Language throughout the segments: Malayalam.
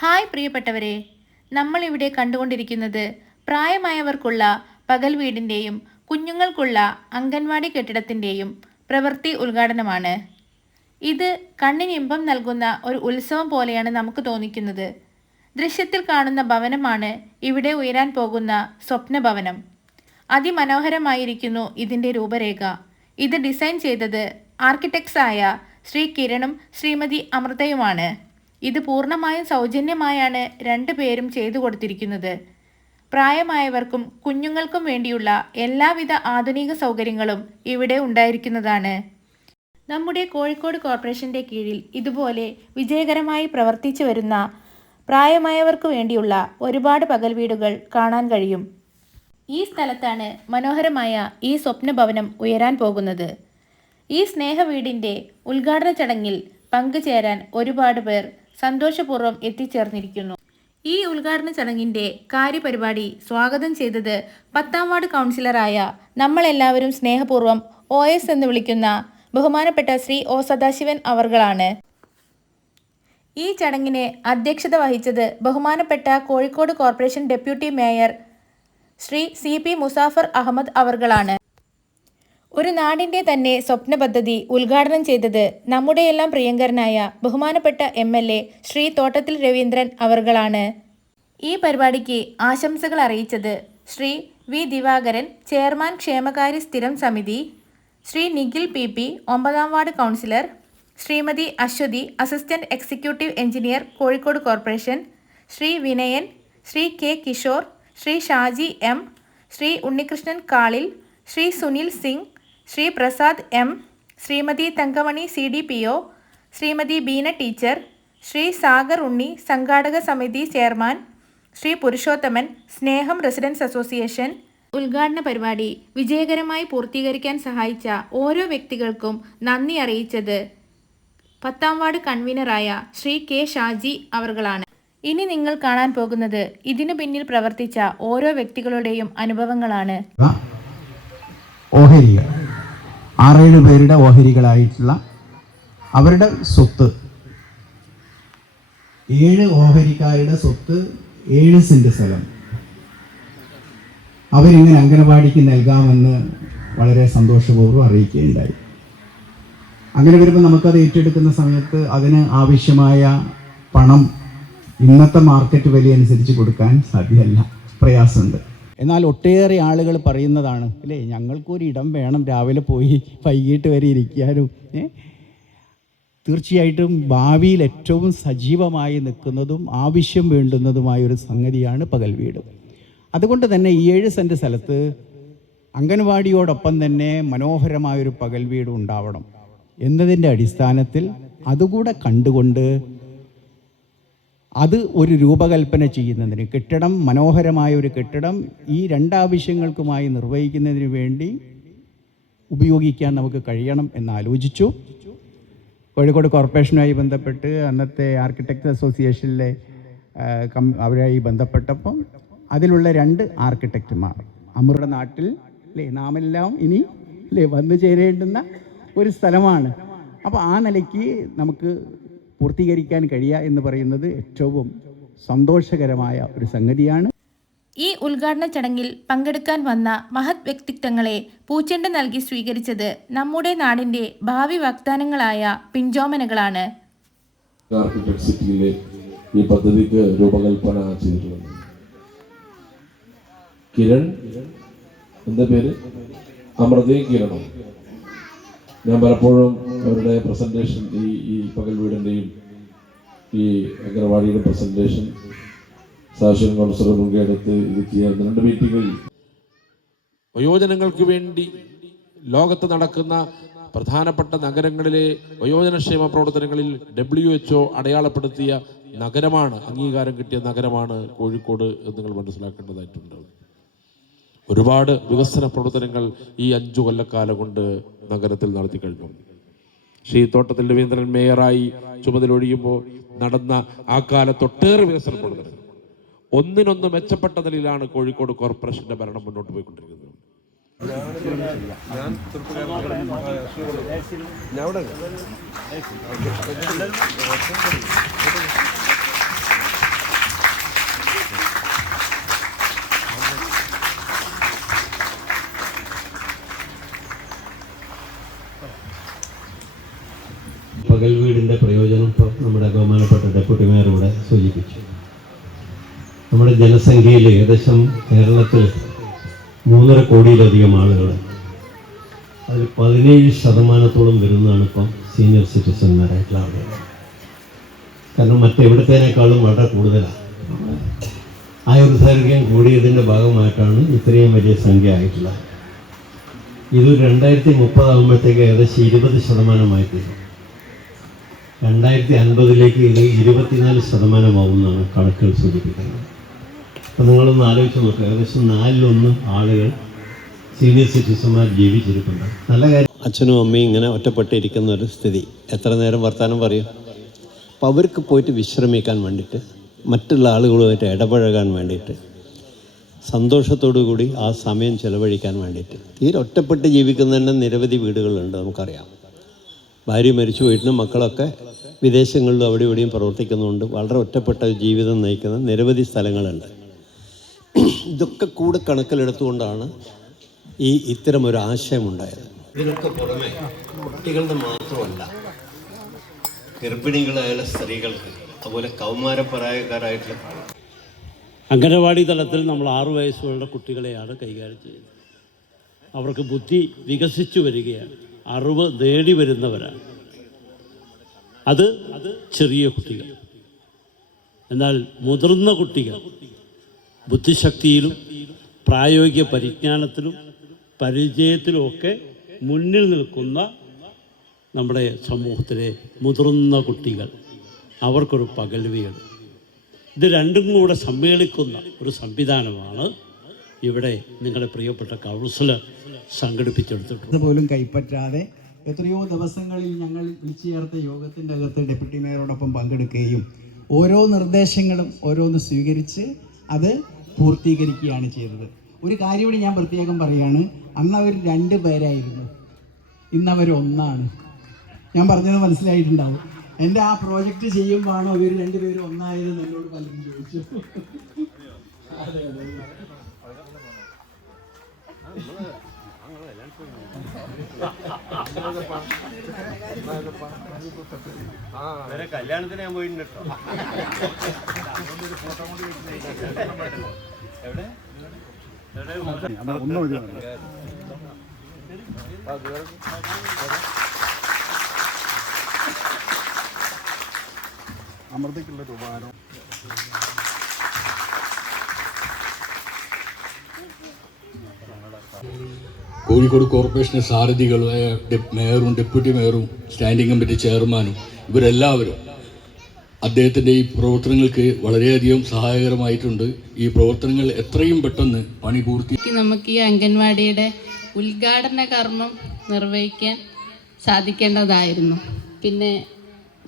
ഹായ് പ്രിയപ്പെട്ടവരെ, നമ്മളിവിടെ കണ്ടുകൊണ്ടിരിക്കുന്നത് പ്രായമായവർക്കുള്ള പകൽ വീടിൻ്റെയും കുഞ്ഞുങ്ങൾക്കുള്ള അംഗൻവാടി കെട്ടിടത്തിൻ്റെയും പ്രവൃത്തി ഉദ്ഘാടനമാണ്. ഇത് കണ്ണിനിമ്പം നൽകുന്ന ഒരു ഉത്സവം പോലെയാണ് നമുക്ക് തോന്നിക്കുന്നത്. ദൃശ്യത്തിൽ കാണുന്ന ഭവനമാണ് ഇവിടെ ഉയരാൻ പോകുന്ന സ്വപ്നഭവനം. അതിമനോഹരമായിരിക്കുന്നു ഇതിൻ്റെ രൂപരേഖ. ഇത് ഡിസൈൻ ചെയ്തത് ആർക്കിടെക്ട്സായ ശ്രീ കിരണും ശ്രീമതി അമൃതയുമാണ്. ഇത് പൂർണ്ണമായും സൗജന്യമായാണ് രണ്ടുപേരും ചെയ്തു കൊടുത്തിരിക്കുന്നത്. പ്രായമായവർക്കും കുഞ്ഞുങ്ങൾക്കും വേണ്ടിയുള്ള എല്ലാവിധ ആധുനിക സൗകര്യങ്ങളും ഇവിടെ ഉണ്ടായിരിക്കുന്നതാണ്. നമ്മുടെ കോഴിക്കോട് കോർപ്പറേഷൻ്റെ കീഴിൽ ഇതുപോലെ വിജയകരമായി പ്രവർത്തിച്ചു വരുന്ന പ്രായമായവർക്ക് വേണ്ടിയുള്ള ഒരുപാട് പകൽ വീടുകൾ കാണാൻ കഴിയും. ഈ സ്ഥലത്താണ് മനോഹരമായ ഈ സ്വപ്നഭവനം ഉയരാൻ പോകുന്നത്. ഈ സ്നേഹവീടിൻ്റെ ഉദ്ഘാടന ചടങ്ങിൽ പങ്കുചേരാൻ ഒരുപാട് പേർ സന്തോഷപൂർവ്വം എത്തിച്ചേർന്നിരിക്കുന്നു. ഈ ഉദ്ഘാടന ചടങ്ങിൻ്റെ കാര്യപരിപാടി സ്വാഗതം ചെയ്തത് 10ാം വാർഡ് കൗൺസിലറായ നമ്മളെല്ലാവരും സ്നേഹപൂർവ്വം OS എന്ന് വിളിക്കുന്ന ബഹുമാനപ്പെട്ട ശ്രീ O സദാശിവൻ അവർകളാണ്. ഈ ചടങ്ങിന് അധ്യക്ഷത വഹിച്ചത് ബഹുമാനപ്പെട്ട Kozhikode corporation deputy mayor Shri CP Muzafar Ahammed അവർകളാണ്. ഒരു നാടിൻ്റെ തന്നെ സ്വപ്ന പദ്ധതി ഉദ്ഘാടനം ചെയ്തത് നമ്മുടെയെല്ലാം പ്രിയങ്കരനായ ബഹുമാനപ്പെട്ട MLA ശ്രീ തോട്ടത്തിൽ രവീന്ദ്രൻ അവർകളാണ്. ഈ പരിപാടിക്ക് ആശംസകൾ അറിയിച്ചത് ശ്രീ V ദിവാകരൻ, ചെയർമാൻ ക്ഷേമകാര്യ സ്ഥിരം സമിതി, ശ്രീ നിഖിൽ PP, 9ാം ward councillor, Shrimati Aswathi, assistant executive engineer Kozhikode corporation, Shri Vinayan, Shri K Kishore, Shri Shaji M, Shri Unnikrishnan Kalil, Shri Sunil Singh, Shri Prasad M, Shrimati Thankamani CDPO, Shrimati Beena teacher, Shri Sagar Unni, സംഘാടക സമിതി ചെയർമാൻ, ശ്രീ പുരുഷോത്തമൻ, സ്നേഹം റെസിഡൻസ് അസോസിയേഷൻ. ഉദ്ഘാടന പരിപാടി വിജയകരമായി പൂർത്തീകരിക്കാൻ സഹായിച്ച ഓരോ വ്യക്തികൾക്കും നന്ദി അറിയിച്ചത് 10ാം വാർഡ് കൺവീനറായ ശ്രീ K ഷാജി അവർകളാണ്. ഇനി നിങ്ങൾ കാണാൻ പോകുന്നത് ഇതിനു പിന്നിൽ പ്രവർത്തിച്ച ഓരോ വ്യക്തികളുടെയും അനുഭവങ്ങളാണ്. ഓഹരികൾ 6-7 പേരുടെ ഓഹരികളായിട്ടുള്ള അവരുടെ സ്വത്ത്, 7 ഓഹരിക്കാരുടെ സ്വത്ത് 7 സെന്റ് സ്ഥലം അവരിങ്ങനെ അംഗനവാടിക്ക് നൽകാമെന്ന് വളരെ സന്തോഷപൂർവ്വം അറിയിക്കുകയുണ്ടായി. അങ്ങനെ വരുമ്പോൾ നമുക്കത് ഏറ്റെടുക്കുന്ന സമയത്ത് അതിന് ആവശ്യമായ പണം ഇന്നത്തെ മാർക്കറ്റ് വില അനുസരിച്ച് കൊടുക്കാൻ സാധ്യമല്ല, പ്രയാസമുണ്ട്. എന്നാൽ ഒട്ടേറെ ആളുകൾ പറയുന്നതാണ്, അല്ലേ, ഞങ്ങൾക്കൊരിടം വേണം, രാവിലെ പോയി വൈകിട്ട് വരെ ഇരിക്കാനും. തീർച്ചയായിട്ടും ഭാവിയിൽ ഏറ്റവും സജീവമായി നിൽക്കുന്നതും ആവശ്യം വേണ്ടുന്നതുമായ ഒരു സംഗതിയാണ് പകൽ വീട്. അതുകൊണ്ട് തന്നെ ഈ 7 സെന്റ് സ്ഥലത്ത് അംഗൻവാടിയോടൊപ്പം തന്നെ മനോഹരമായൊരു പകൽ വീട് ഉണ്ടാവണം എന്നതിൻ്റെ അടിസ്ഥാനത്തിൽ അതുകൂടെ കണ്ടുകൊണ്ട് അത് ഒരു രൂപകൽപ്പന ചെയ്യുന്നതിന്, കെട്ടിടം മനോഹരമായ ഒരു കെട്ടിടം ഈ 2 ആവശ്യങ്ങൾക്കുമായി നിർവഹിക്കുന്നതിന് വേണ്ടി ഉപയോഗിക്കാൻ നമുക്ക് കഴിയണം എന്നാലോചിച്ചു. കോഴിക്കോട് കോർപ്പറേഷനുമായി ബന്ധപ്പെട്ട് അന്നത്തെ ആർക്കിടെക്ട് അസോസിയേഷനിലെ അവരുമായി ബന്ധപ്പെട്ടപ്പം അതിലുള്ള 2 ആർക്കിടെക്റ്റുമാർ നമ്മുടെ നാട്ടിൽ, അല്ലേ, നാമെല്ലാം ഇനി, അല്ലേ, വന്നു ചേരേണ്ടുന്ന ഒരു സ്ഥലമാണ്. അപ്പോൾ ആ നിലയ്ക്ക് നമുക്ക് പൂർത്തീകരിക്കാൻ കഴിയുക എന്ന് പറയുന്നത് ഏറ്റവും സന്തോഷകരമായ ഒരു സംഗതിയാണ്. ഈ ഉദ്ഘാടന ചടങ്ങിൽ പങ്കെടുക്കാൻ വന്ന മഹത് വ്യക്തിത്വങ്ങളെ പൂച്ചെണ്ട് നൽകി സ്വീകരിച്ചത് നമ്മുടെ നാടിൻ്റെ ഭാവി വാഗ്ദാനങ്ങളായ പിഞ്ചോമനകളാണ്. ഈ പദ്ധതിക്ക് രൂപകൽപ്പന ചെയ്തിട്ടുള്ളത് കിരൺ, എന്താ പേര്, അമൃതയും കിരണും. ഞാൻ പലപ്പോഴും അവരുടെ പ്രസന്റേഷൻ, ഈ പകൽ വീടിൻ്റെയും ഈ അംഗനവാടിയുടെ പ്രസന്റേഷൻ സാക്ഷര കൗൺസിലർ മുൻകൈയെടുത്ത് ഇത് ചെയ്യാൻ 2 മീറ്റിംഗുകളിൽ വയോജനങ്ങൾക്ക് വേണ്ടി ലോകത്ത് നടക്കുന്ന പ്രധാനപ്പെട്ട നഗരങ്ങളിലെ വയോജനക്ഷേമ പ്രവർത്തനങ്ങളിൽ WHO അടയാളപ്പെടുത്തിയ നഗരമാണ്, അംഗീകാരം കിട്ടിയ നഗരമാണ് കോഴിക്കോട് എന്ന് നിങ്ങൾ മനസ്സിലാക്കേണ്ടതായിട്ടുണ്ട്. ഒരുപാട് വികസന പ്രവർത്തനങ്ങൾ ഈ 5 കൊല്ലക്കാലം കൊണ്ട് നഗരത്തിൽ നടത്തി കഴിഞ്ഞു. ശ്രീ തോട്ടത്തിൽ രവീന്ദ്രൻ മേയറായി ചുമതലൊഴിയുമ്പോൾ നടന്ന ആ കാലത്തൊട്ടേറെ വികസന പ്രവർത്തനങ്ങൾ ഒന്നിനൊന്ന് മെച്ചപ്പെട്ട നിലയിലാണ് കോഴിക്കോട് കോർപ്പറേഷന്റെ ഭരണം മുന്നോട്ട് പോയിക്കൊണ്ടിരിക്കുന്നത്. ബഹുമാനപ്പെട്ട ഡെപ്യൂട്ടി മേയർ ഇവിടെ സൂചിപ്പിച്ചു. നമ്മുടെ ജനസംഖ്യയിൽ ഏകദേശം കേരളത്തിൽ 3.5 കോടിയിലധികം ആളുകൾ, അതിൽ 17% വരുന്നതാണ് ഇപ്പം സീനിയർ സിറ്റിസന്മാരായിട്ടുള്ള ആളുകൾ. കാരണം മറ്റെവിടത്തേനേക്കാളും വളരെ കൂടുതലാണ്. ആയുർദൈർഘ്യം കൂടിയതിൻ്റെ ഭാഗമായിട്ടാണ് ഇത്രയും വലിയ സംഖ്യ ആയിട്ടുള്ളത്. ഇത് 2030 ആകുമ്പോഴത്തേക്ക് ഏകദേശം 20% തീരും. 2050 ഇത് 24% ആവുമെന്നാണ് കണക്കുകൾ സൂചിപ്പിക്കുന്നത്. അപ്പോൾ നിങ്ങളൊന്ന് ആലോചിച്ച് നോക്കുക, ഏകദേശം 4/1 ആളുകൾ സീനിയർ സിറ്റിസന്മാർ ജീവിച്ചിരിപ്പുണ്ട്. നല്ല കാര്യം. അച്ഛനും അമ്മയും ഇങ്ങനെ ഒറ്റപ്പെട്ടിരിക്കുന്ന ഒരു സ്ഥിതി, എത്ര നേരം വർത്തമാനം പറയും. അപ്പോൾ അവർക്ക് പോയിട്ട് വിശ്രമിക്കാൻ വേണ്ടിയിട്ട്, മറ്റുള്ള ആളുകളുമായിട്ട് ഇടപഴകാൻ വേണ്ടിയിട്ട്, സന്തോഷത്തോടു കൂടി ആ സമയം ചെലവഴിക്കാൻ വേണ്ടിയിട്ട്. തീരെ ഒറ്റപ്പെട്ട് ജീവിക്കുന്നതന്നെ നിരവധി വീടുകളുണ്ട്, നമുക്കറിയാം. ഭാര്യ മരിച്ചു പോയിട്ടും മക്കളൊക്കെ വിദേശങ്ങളിലും അവിടെ ഇവിടെയും പ്രവർത്തിക്കുന്നുണ്ട്. വളരെ ഒറ്റപ്പെട്ട ജീവിതം നയിക്കുന്ന നിരവധി സ്ഥലങ്ങളുണ്ട്. ഇതൊക്കെ കൂടെ കണക്കിലെടുത്തുകൊണ്ടാണ് ഇത്തരമൊരു ആശയമുണ്ടായത്. ഇതിനൊക്കെ പുറമെ കുട്ടികളുടെ മാത്രമല്ല, ഗർഭിണികളായ സ്ത്രീകൾക്ക്, അതുപോലെ കൗമാരപ്രായക്കാരായിട്ടുള്ള അംഗനവാടി തലത്തിൽ നമ്മൾ 6 വയസ്സുള്ള കുട്ടികളെയാണ് കൈകാര്യം ചെയ്യുന്നത്. അവർക്ക് ബുദ്ധി വികസിച്ചു വരികയാണ്, അറിവ് നേടി വരുന്നവരാണ്. അത് ചെറിയ കുട്ടികൾ. എന്നാൽ മുതിർന്ന കുട്ടികൾ ബുദ്ധിശക്തിയിലും പ്രായോഗിക പരിജ്ഞാനത്തിലും പരിചയത്തിലുമൊക്കെ മുന്നിൽ നിൽക്കുന്ന നമ്മുടെ സമൂഹത്തിലെ മുതിർന്ന കുട്ടികൾ, അവർക്കൊരു പകൽവിയാണ്. ഇത് രണ്ടും കൂടെ സമ്മേളിക്കുന്ന ഒരു സംവിധാനമാണ് ഇവിടെ നിങ്ങളുടെ പ്രിയപ്പെട്ട കൗൺസിലർ സംഘടിപ്പിച്ചെടുത്തിട്ടുണ്ട്. പോലും കൈപ്പറ്റാതെ എത്രയോ ദിവസങ്ങളിൽ ഞങ്ങൾ വിളിച്ചു ചേർത്ത യോഗത്തിൻ്റെ അകത്ത് ഡെപ്യൂട്ടി മേയറോടൊപ്പം പങ്കെടുക്കുകയും ഓരോ നിർദ്ദേശങ്ങളും ഓരോന്ന് സ്വീകരിച്ച് അത് പൂർത്തീകരിക്കുകയാണ് ചെയ്തത്. ഒരു കാര്യം കൂടി ഞാൻ പ്രത്യേകം പറയുകയാണ്, അന്ന് അവർ 2 പേരായിരുന്നു, ഇന്നവർ 1 ഞാൻ പറഞ്ഞത് മനസ്സിലായിട്ടുണ്ടാവും. എൻ്റെ ആ പ്രോജക്റ്റ് ചെയ്യുമ്പോഴാണോ അവർ 2 പേരും 1 എന്നോട് പലരും ചോദിച്ചു. അതെ അതെ. കല്യാണത്തിന് ഞാൻ പോയിട്ടുണ്ട്. അമൃതയ്ക്കുള്ളൊരു ഉപഹാരം. കോഴിക്കോട് കോർപ്പറേഷൻ്റെ സാരഥികളായ മേയറും ഡെപ്യൂട്ടി മേയറും സ്റ്റാൻഡിംഗ് കമ്മിറ്റി ചെയർമാനും ഇവരെല്ലാവരും അദ്ദേഹത്തിൻ്റെ ഈ പ്രവർത്തനങ്ങൾക്ക് വളരെയധികം സഹായകരമായിട്ടുണ്ട്. ഈ പ്രവർത്തനങ്ങൾ എത്രയും പെട്ടെന്ന് പണി പൂർത്തി നമുക്ക് ഈ അംഗൻവാടിയുടെ ഉദ്ഘാടന കർമ്മം നിർവഹിക്കാൻ സാധിക്കേണ്ടതായിരുന്നു. പിന്നെ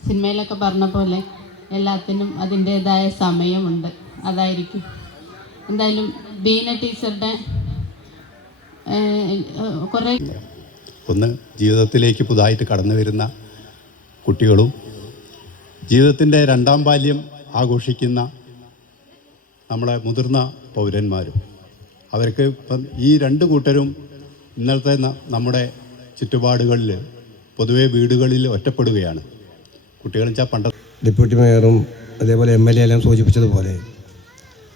സിനിമയിലൊക്കെ പറഞ്ഞ പോലെ എല്ലാത്തിനും അതിൻ്റേതായ സമയമുണ്ട്, അതായിരിക്കും. എന്തായാലും ബീന ടീച്ചറുടെ കുറേ ഒന്ന് ജീവിതത്തിലേക്ക് പുതുതായിട്ട് കടന്നു വരുന്ന കുട്ടികളും ജീവിതത്തിൻ്റെ 2ാം ബാല്യം ആഘോഷിക്കുന്ന നമ്മുടെ മുതിർന്ന പൗരന്മാരും, അവർക്ക് ഇപ്പം ഈ 2 കൂട്ടരും ഇന്നത്തെ നമ്മുടെ ചുറ്റുപാടുകളിൽ പൊതുവെ വീടുകളിൽ ഒറ്റപ്പെടുകയാണ്. കുട്ടികളെന്ന് വെച്ചാൽ പണ്ട് ഡെപ്യൂട്ടി മേയറും അതേപോലെ MLA എല്ലാം സൂചിപ്പിച്ചതുപോലെ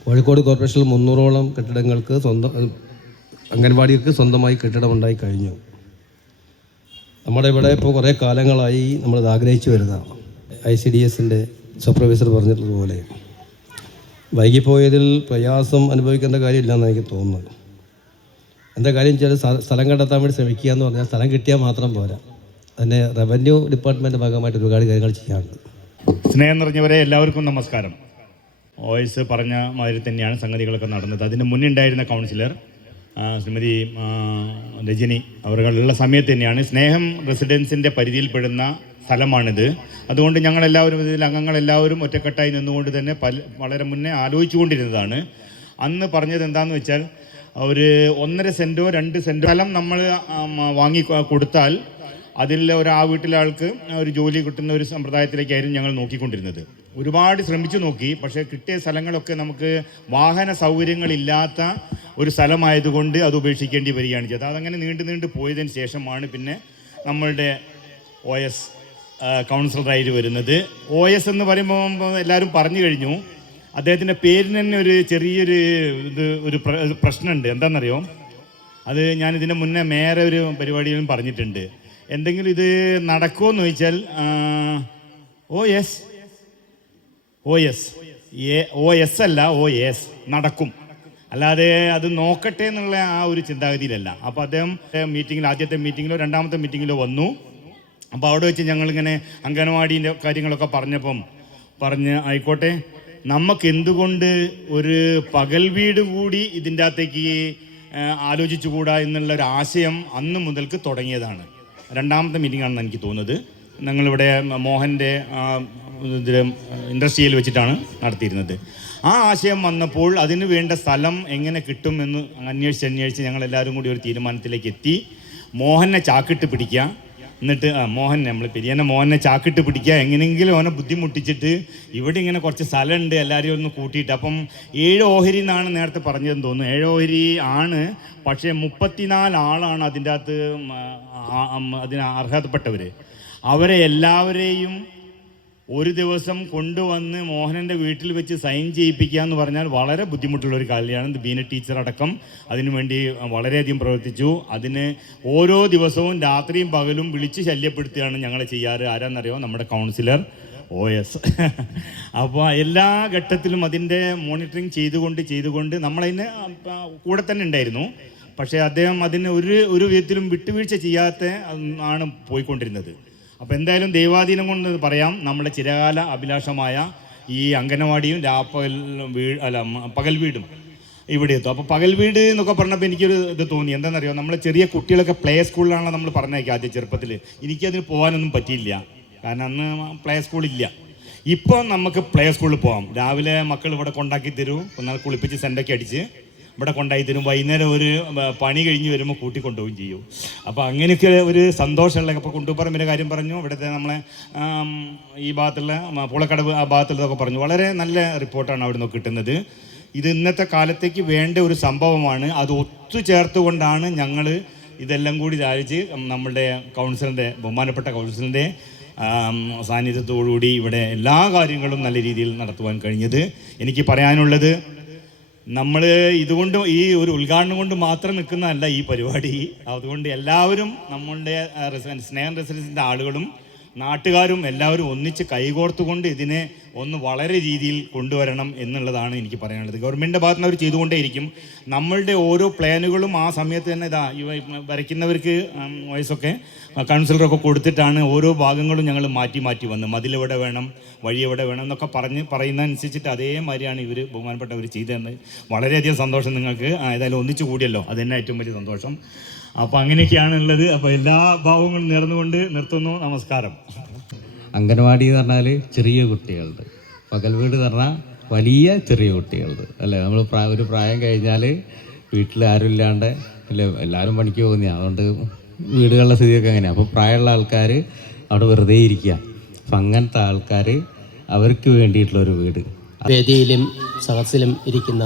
കോഴിക്കോട് കോർപ്പറേഷനിൽ 300ഓളം കെട്ടിടങ്ങൾക്ക് അംഗൻവാടികൾക്ക് സ്വന്തമായി കെട്ടിടമുണ്ടായി കഴിഞ്ഞു. നമ്മുടെ ഇവിടെ ഇപ്പോൾ കുറേ കാലങ്ങളായി നമ്മളിത് ആഗ്രഹിച്ചു വരുന്നതാണ്. ICDSൻ്റെ സൂപ്പർവൈസർ പറഞ്ഞിട്ടുള്ളതുപോലെ വൈകിപ്പോയതിൽ പ്രയാസം അനുഭവിക്കേണ്ട കാര്യമില്ലെന്ന് എനിക്ക് തോന്നുന്നത്. എന്താ കാര്യം വെച്ചാൽ സ്ഥലം കണ്ടെത്താൻ വേണ്ടി ശ്രമിക്കുക എന്ന് പറഞ്ഞാൽ സ്ഥലം കിട്ടിയാൽ മാത്രം പോരാ, അതിൻ്റെ റവന്യൂ ഡിപ്പാർട്ട്മെൻറ്റ് ഭാഗമായിട്ട് ഒരുപാട് കാര്യങ്ങൾ ചെയ്യാറുണ്ട്. സ്നേഹം നിറഞ്ഞവരെ എല്ലാവർക്കും നമസ്കാരം. OS പറഞ്ഞ മാതിരി തന്നെയാണ് സംഗതികളൊക്കെ നടന്നത്. അതിന് മുന്നുണ്ടായിരുന്ന കൗൺസിലർ ശ്രീമതി രജനി അവരുള്ള സമയത്ത് തന്നെയാണ് സ്നേഹം റെസിഡൻസിൻ്റെ പരിധിയിൽപ്പെടുന്ന സ്ഥലമാണിത്. അതുകൊണ്ട് ഞങ്ങളെല്ലാവരും ഇതിൽ അംഗങ്ങളെല്ലാവരും ഒറ്റക്കെട്ടായി നിന്നുകൊണ്ട് തന്നെ വളരെ മുന്നേ ആലോചിച്ചുകൊണ്ടിരുന്നതാണ്. അന്ന് പറഞ്ഞത് എന്താണെന്ന് വെച്ചാൽ ഒരു 1.5 സെൻറ്റോ 2 സെൻറ്റോ സ്ഥലം നമ്മൾ വാങ്ങി കൊടുത്താൽ അതിൽ ആ വീട്ടിലെ ആൾക്ക് ഒരു ജോലി കിട്ടുന്ന ഒരു സമ്പ്രദായത്തിലേക്കായിരുന്നു ഞങ്ങൾ നോക്കിക്കൊണ്ടിരുന്നത്. ഒരുപാട് ശ്രമിച്ചു നോക്കി, പക്ഷേ കിട്ടിയ സ്ഥലങ്ങളൊക്കെ നമുക്ക് വാഹന സൗകര്യങ്ങളില്ലാത്ത ഒരു സ്ഥലമായതുകൊണ്ട് അത് ഉപേക്ഷിക്കേണ്ടി വരികയാണ് ചെയ്തത്. അതങ്ങനെ നീണ്ടു പോയതിന് ശേഷമാണ് പിന്നെ നമ്മളുടെ OS കൗൺസിലറായിട്ട് വരുന്നത്. OS എന്ന് പറയുമ്പോൾ എല്ലാവരും പറഞ്ഞു കഴിഞ്ഞു. അദ്ദേഹത്തിൻ്റെ പേരിന് തന്നെ ഒരു ചെറിയൊരു ഒരു പ്രശ്നമുണ്ട്. എന്താണെന്നറിയോ? അത് ഞാനിതിൻ്റെ മുന്നേ മേയർ ഒരു പരിപാടിയിലും പറഞ്ഞിട്ടുണ്ട്. എന്തെങ്കിലും ഇത് നടക്കുമോയെന്ന് ചോദിച്ചാൽ OS അല്ല, OS നടക്കും. അല്ലാതെ അത് നോക്കട്ടെ എന്നുള്ള ആ ഒരു ചിന്താഗതിയിലല്ല. അപ്പോൾ അദ്ദേഹം ആദ്യത്തെ മീറ്റിങ്ങിലോ രണ്ടാമത്തെ മീറ്റിങ്ങിലോ വന്നു. അപ്പോൾ അവിടെ വെച്ച് ഞങ്ങളിങ്ങനെ അംഗനവാടീൻ്റെ കാര്യങ്ങളൊക്കെ പറഞ്ഞ് ആയിക്കോട്ടെ, നമുക്ക് എന്തുകൊണ്ട് ഒരു പകൽ വീട് കൂടി ഇതിൻ്റെ അകത്തേക്ക് ആലോചിച്ചുകൂടാ എന്നുള്ളൊരു ആശയം അന്ന് മുതൽക്ക് തുടങ്ങിയതാണ്. രണ്ടാമത്തെ മീറ്റിംഗാണെന്ന് എനിക്ക് തോന്നുന്നത്. ഞങ്ങളിവിടെ മോഹൻ്റെ ഇതിൽ ഇൻഡസ്ട്രിയിൽ വെച്ചിട്ടാണ് നടത്തിയിരുന്നത്. ആ ആശയം വന്നപ്പോൾ അതിന് വേണ്ട സ്ഥലം എങ്ങനെ കിട്ടുമെന്ന് അന്വേഷിച്ച് ഞങ്ങളെല്ലാവരും കൂടി ഒരു തീരുമാനത്തിലേക്ക് എത്തി. മോഹനെ ചാക്കിട്ട് പിടിക്കുക, എന്നിട്ട് നമ്മൾ പെരിയനെ മോഹനെ ചാക്കിട്ട് പിടിക്കുക, എങ്ങനെയെങ്കിലും അവനെ ബുദ്ധിമുട്ടിച്ചിട്ട് ഇവിടെ ഇങ്ങനെ കുറച്ച് സ്ഥലമുണ്ട് എല്ലാവരെയും ഒന്ന് കൂട്ടിയിട്ട്. അപ്പം 7 ഓഹരി എന്നാണ് നേരത്തെ പറഞ്ഞതെന്ന് തോന്നുന്നു. 7 ഓഹരി ആണ്, പക്ഷേ 34 ആളാണ് അതിൻ്റെ അകത്ത് അതിന് അർഹതപ്പെട്ടവർ. അവരെ എല്ലാവരെയും ഒരു ദിവസം കൊണ്ടുവന്ന് മോഹനൻ്റെ വീട്ടിൽ വെച്ച് സൈൻ ചെയ്യിപ്പിക്കുക എന്ന് പറഞ്ഞാൽ വളരെ ബുദ്ധിമുട്ടുള്ളൊരു കാര്യമാണ്. ബീന ടീച്ചർ അടക്കം അതിനുവേണ്ടി വളരെയധികം പ്രവർത്തിച്ചു. അതിന് ഓരോ ദിവസവും രാത്രിയും പകലും വിളിച്ച് ശല്യപ്പെടുത്തുകയാണ് ഞങ്ങൾ ചെയ്യാറ്. ആരാന്നറിയോ? നമ്മുടെ കൗൺസിലർ OS. അപ്പോൾ എല്ലാ ഘട്ടത്തിലും അതിൻ്റെ മോണിറ്ററിങ് ചെയ്തുകൊണ്ട് നമ്മളതിന് കൂടെ തന്നെ ഉണ്ടായിരുന്നു. പക്ഷേ അദ്ദേഹം അതിന് ഒരു വിധത്തിലും വിട്ടുവീഴ്ച ചെയ്യാത്ത ആണ് പോയിക്കൊണ്ടിരുന്നത്. അപ്പോൾ എന്തായാലും ദൈവാധീനം കൊണ്ട് പറയാം, നമ്മുടെ ചിരകാല അഭിലാഷമായ ഈ അംഗനവാടിയും പകൽ വീടും ഇവിടെ എത്തും. അപ്പോൾ പകൽ വീട് എന്നൊക്കെ പറഞ്ഞപ്പോൾ എനിക്കൊരു ഇത് തോന്നി. എന്താണെന്നറിയോ? നമ്മൾ ചെറിയ കുട്ടികളൊക്കെ പ്ലേ സ്കൂളിലാണല്ലോ നമ്മൾ പറഞ്ഞേക്കുക ആദ്യം ചെറുപ്പത്തിൽ. എനിക്കതിന് പോകാനൊന്നും പറ്റിയില്ല, കാരണം അന്ന് പ്ലേ സ്കൂളില്ല. ഇപ്പോൾ നമുക്ക് പ്ലേ സ്കൂളിൽ പോകാം. രാവിലെ മക്കൾ ഇവിടെ കൊണ്ടാക്കി തരും, എന്നാൽ കുളിപ്പിച്ച് സെൻ്റൊക്കെ അടിച്ച് ഇവിടെ കൊണ്ടായി തരും. വൈകുന്നേരം ഒരു പണി കഴിഞ്ഞ് വരുമ്പോൾ കൂട്ടിക്കൊണ്ടുപോവുകയും ചെയ്യും. അപ്പോൾ അങ്ങനെയൊക്കെ ഒരു സന്തോഷമുള്ള. അപ്പോൾ കുണ്ടുപറമ്പിൻ്റെ കാര്യം പറഞ്ഞു, ഇവിടുത്തെ നമ്മളെ ഈ ഭാഗത്തുള്ള പൂളക്കടവ് ആ ഭാഗത്തുള്ളതൊക്കെ പറഞ്ഞു. വളരെ നല്ല റിപ്പോർട്ടാണ് അവിടെ നിന്ന് കിട്ടുന്നത്. ഇത് ഇന്നത്തെ കാലത്തേക്ക് വേണ്ട ഒരു സംഭവമാണ്. അത് ഒത്തുചേർത്തുകൊണ്ടാണ് ഞങ്ങൾ ഇതെല്ലാം കൂടി രാജിച്ച് നമ്മളുടെ ബഹുമാനപ്പെട്ട കൗൺസിലിൻ്റെ സാന്നിധ്യത്തോടുകൂടി ഇവിടെ എല്ലാ കാര്യങ്ങളും നല്ല രീതിയിൽ നടത്തുവാൻ കഴിഞ്ഞത്. എനിക്ക് പറയാനുള്ളത്, നമ്മൾ ഇതുകൊണ്ട് ഈ ഒരു ഉദ്ഘാടനം കൊണ്ട് മാത്രം നിൽക്കുന്നതല്ല ഈ പരിപാടി. അതുകൊണ്ട് എല്ലാവരും നമ്മളുടെ സ്നേഹം റെസിഡൻസിൻ്റെ ആളുകളും നാട്ടുകാരും എല്ലാവരും ഒന്നിച്ച് കൈകോർത്തുകൊണ്ട് ഇതിനെ ഒന്ന് വളരെ രീതിയിൽ കൊണ്ടുവരണം എന്നുള്ളതാണ് എനിക്ക് പറയാനുള്ളത്. ഗവൺമെൻറ്റിൻ്റെ ഭാഗത്ത് നിന്ന് അവർ ചെയ്തുകൊണ്ടേയിരിക്കും. നമ്മളുടെ ഓരോ പ്ലാനുകളും ആ സമയത്ത് തന്നെ വരയ്ക്കുന്നവർക്ക് വയസ്സൊക്കെ കൗൺസിലറൊക്കെ കൊടുത്തിട്ടാണ് ഓരോ ഭാഗങ്ങളും ഞങ്ങൾ മാറ്റി വന്ന് മതിലെവിടെ വേണം, വഴി എവിടെ വേണം എന്നൊക്കെ പറയുന്നതനുസരിച്ചിട്ട് അതേമാതിരിയാണ് ഇവർ ബഹുമാനപ്പെട്ടവർ ചെയ്തതെന്ന്. വളരെയധികം സന്തോഷം നിങ്ങൾക്ക്. ഏതായാലും ഒന്നിച്ചു കൂടിയല്ലോ, അത് തന്നെ ഏറ്റവും വലിയ സന്തോഷം. അപ്പോൾ അങ്ങനെയൊക്കെയാണുള്ളത്. അപ്പോൾ എല്ലാ ഭാവങ്ങളും നേർന്നുകൊണ്ട് നിർത്തുന്നു. നമസ്കാരം. അംഗനവാടി എന്ന് പറഞ്ഞാൽ ചെറിയ കുട്ടികളുടെ, പകൽ വീട് എന്ന് പറഞ്ഞാൽ വലിയ ചെറിയ കുട്ടികളുടെ അല്ലേ. നമ്മൾ ഒരു പ്രായം കഴിഞ്ഞാൽ വീട്ടിൽ ആരും ഇല്ലാണ്ട് അല്ലേ, എല്ലാവരും പണിക്ക് പോകുന്നതാണ്. അതുകൊണ്ട് വീടുകളുടെ സ്ഥിതിയൊക്കെ അങ്ങനെയാണ്. അപ്പോൾ പ്രായമുള്ള ആൾക്കാർ അവിടെ വെറുതെ ഇരിക്കുക. അപ്പം അങ്ങനത്തെ ആൾക്കാർ അവർക്ക് വേണ്ടിയിട്ടുള്ളൊരു വീട്. വേദിയിലും സദസ്സിലും ഇരിക്കുന്ന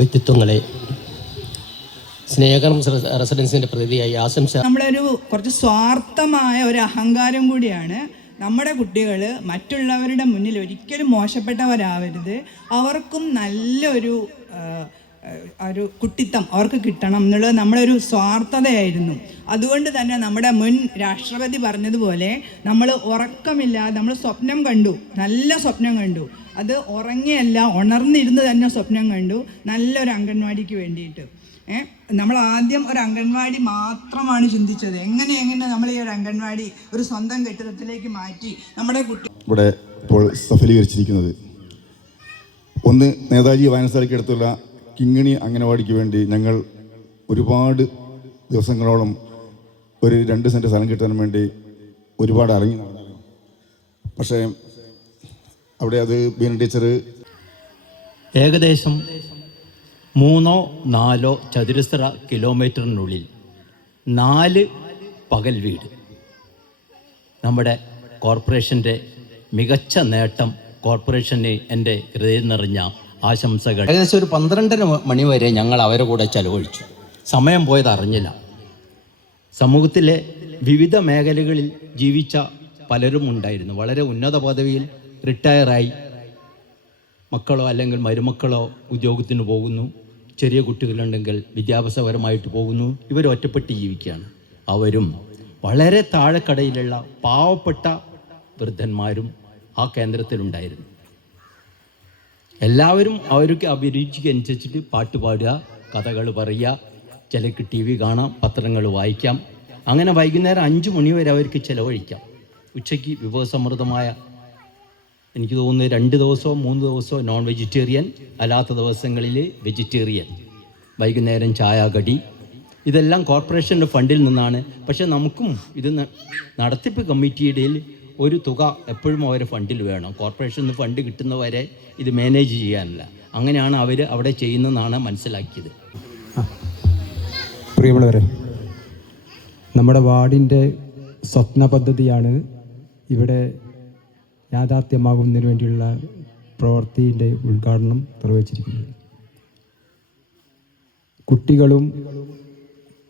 വ്യക്തിത്വങ്ങളെ, സ്നേഹം റെസിഡൻസിൻ്റെ പ്രതിയായി ആശംസ. നമ്മളൊരു കുറച്ച് സ്വാർത്ഥമായ ഒരു അഹങ്കാരം കൂടിയാണ്. നമ്മുടെ കുട്ടികൾ മറ്റുള്ളവരുടെ മുന്നിൽ ഒരിക്കലും മോശപ്പെട്ടവരാവരുത്. അവർക്കും നല്ലൊരു കുട്ടിത്തം അവർക്ക് കിട്ടണം എന്നുള്ളത് നമ്മളൊരു സ്വാർത്ഥതയായിരുന്നു. അതുകൊണ്ട് തന്നെ നമ്മുടെ മുൻ രാഷ്ട്രപതി പറഞ്ഞതുപോലെ നമ്മൾ ഉറക്കമില്ലാതെ നമ്മൾ സ്വപ്നം കണ്ടു, നല്ല സ്വപ്നം കണ്ടു. അത് ഉറങ്ങിയല്ല, ഉണർന്നിരുന്ന് തന്നെ സ്വപ്നം കണ്ടു നല്ലൊരു അംഗൻവാടിക്ക് വേണ്ടിയിട്ട്. നമ്മൾ ആദ്യം ഒരു അംഗൻവാടി മാത്രമാണ് ചിന്തിച്ചത്. എങ്ങനെ നമ്മൾ ഈ ഒരു അംഗൻവാടി ഒരു സ്വന്തം കെട്ടിടത്തിലേക്ക് മാറ്റി നമ്മുടെ കുട്ടി. ഇവിടെ ഇപ്പോൾ സഫലീകരിച്ചിരിക്കുന്നത് ഒന്ന്, നേതാജി വായനശാലയ്ക്ക് അടുത്തുള്ള കിങ്ങിണി അംഗനവാടിക്ക് വേണ്ടി ഞങ്ങൾ ഒരുപാട് ദിവസങ്ങളോളം ഒരു 2 സെൻറ്റ് സ്ഥലം കിട്ടാൻ വേണ്ടി ഒരുപാട് ഇറങ്ങി നടന്നു. പക്ഷേ അവിടെ അത് ബീന ടീച്ചർ ഏകദേശം 3-4 ചതുരശ്ര കിലോമീറ്ററിനുള്ളിൽ 4 പകൽ വീട് നമ്മുടെ കോർപ്പറേഷൻ്റെ മികച്ച നേട്ടം. കോർപ്പറേഷന് എൻ്റെ ഹൃദയം നിറഞ്ഞ ആശംസകൾ. ഏകദേശം ഒരു 12:30 മണി വരെ ഞങ്ങൾ അവരുടെ കൂടെ ചെലവഴിച്ചു. സമയം പോയത് അറിഞ്ഞില്ല. സമൂഹത്തിലെ വിവിധ മേഖലകളിൽ ജീവിച്ച പലരും ഉണ്ടായിരുന്നു. വളരെ ഉന്നത പദവിയിൽ റിട്ടയറായി മക്കളോ അല്ലെങ്കിൽ മരുമക്കളോ ഉദ്യോഗത്തിന് പോകുന്നു. ചെറിയ കുട്ടികളുണ്ടെങ്കിൽ വിദ്യാഭ്യാസപരമായിട്ട് പോകുന്നു. ഇവർ ഒറ്റപ്പെട്ട് ജീവിക്കുകയാണ്. അവരും വളരെ താഴെക്കടയിലുള്ള പാവപ്പെട്ട വൃദ്ധന്മാരും ആ കേന്ദ്രത്തിലുണ്ടായിരുന്നു. എല്ലാവരും അവർക്ക് അഭിരുചിക്ക് അനുസരിച്ചിട്ട് പാട്ട് പാടുക, കഥകൾ പറയുക, ചിലർക്ക് TV കാണാം, പത്രങ്ങൾ വായിക്കാം. അങ്ങനെ വൈകുന്നേരം 5 മണി വരെ അവർക്ക് ചിലവഴിക്കാം. ഉച്ചയ്ക്ക് വിഭവസമൃദ്ധമായ, എനിക്ക് തോന്നുന്നു 2 ദിവസമോ 3 ദിവസമോ നോൺ വെജിറ്റേറിയൻ, അല്ലാത്ത ദിവസങ്ങളിൽ വെജിറ്റേറിയൻ. വൈകുന്നേരം ചായ, കടി, ഇതെല്ലാം കോർപ്പറേഷൻ്റെ ഫണ്ടിൽ നിന്നാണ്. പക്ഷേ നമുക്കും ഇത് നടത്തിപ്പ് കമ്മിറ്റിയുടെ ഒരു തുക എപ്പോഴും അവരെ ഫണ്ടിൽ വേണം. കോർപ്പറേഷന് ഫണ്ട് കിട്ടുന്നവരെ ഇത് മാനേജ് ചെയ്യാനില്ല. അങ്ങനെയാണ് അവർ അവിടെ ചെയ്യുന്നതെന്നാണ് മനസ്സിലാക്കിയത്. പ്രിയമുള്ളവരെ, നമ്മുടെ വാർഡിൻ്റെ സ്വപ്ന പദ്ധതിയാണ് ഇവിടെ യാഥാർത്ഥ്യമാകുന്നതിന് വേണ്ടിയുള്ള പ്രവൃത്തിയുടെ ഉദ്ഘാടനം നിർവഹിച്ചിരിക്കുന്നത്. കുട്ടികളും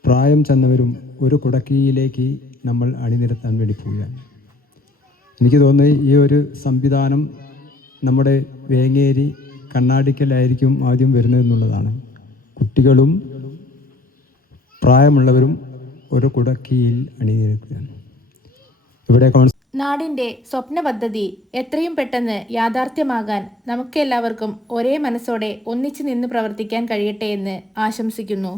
പ്രായം ചെന്നവരും ഒരു കുടക്കീഴിലേക്ക് നമ്മൾ അണിനിരത്താൻ വേണ്ടി പോവുകയാണ്. എനിക്ക് തോന്നുന്നത് ഈ ഒരു സംവിധാനം നമ്മുടെ വേങ്ങേരി കണ്ണാടിക്കലായിരിക്കും ആദ്യം വരുന്നതെന്നുള്ളതാണ്. കുട്ടികളും പ്രായമുള്ളവരും ഒരു കുടക്കീഴിൽ അണിനിരക്കുകയാണ്. ഇവിടെ നാടിൻ്റെ സ്വപ്ന പദ്ധതി എത്രയും പെട്ടെന്ന് യാഥാർത്ഥ്യമാകാൻ നമുക്കെല്ലാവർക്കും ഒരേ മനസ്സോടെ ഒന്നിച്ചു നിന്ന് പ്രവർത്തിക്കാൻ കഴിയട്ടെ എന്ന് ആശംസിക്കുന്നു.